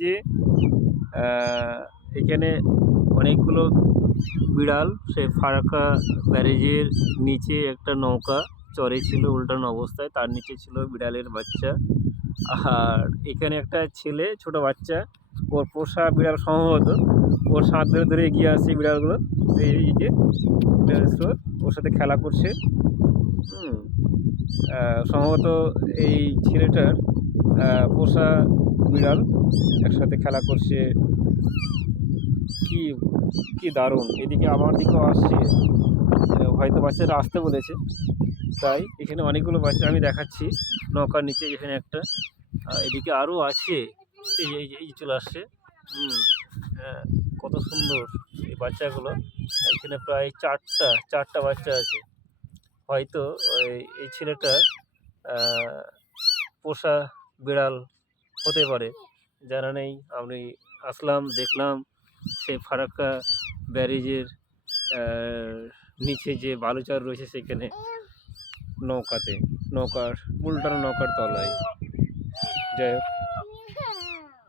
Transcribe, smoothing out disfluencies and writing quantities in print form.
যে আহ, এখানে অনেকগুলো বিড়াল সেই ফারাক্কা ব্যারেজের নিচে একটা নৌকা চড়ে ছিল উল্টানো অবস্থায়, তার নিচে ছিল বিড়ালের বাচ্চা। আর এখানে একটা ছেলে ছোট বাচ্চা, ওর পোষা বিড়াল সম্ভবত, ওর সাথ ধরে ধরে এগিয়ে আসছে বিড়ালগুলো। এই যে বিড়াল স্রোত ওর সাথে খেলা করছে। হুম সম্ভবত এই ছেলেটার পোষা বিড়াল একসাথে খেলা করছে। কি কি দারুণ! এদিকে আমার দিকেও আসছে, হয়তো বাচ্চারা আসতে বলেছে, তাই এখানে অনেকগুলো বাচ্চা আমি দেখাচ্ছি নৌকার নিচে। এখানে একটা এদিকে আরও আছে, এই যে চলে আসছে। হুম আহ, কত সুন্দর এই বাচ্চাগুলো। এখানে প্রায় চারটা বাচ্চা আছে। হয়তো এই ছেলেটা আহ, পোষা বিড়াল হতে পারে, জানা নেই। আমি আসলাম, দেখলাম সেই ফারাক্কা ব্যারেজের আহ, নিচে যে বালুচর রয়েছে সেখানে নৌকার উল্টানো নৌকার তলায়। যাই হোক,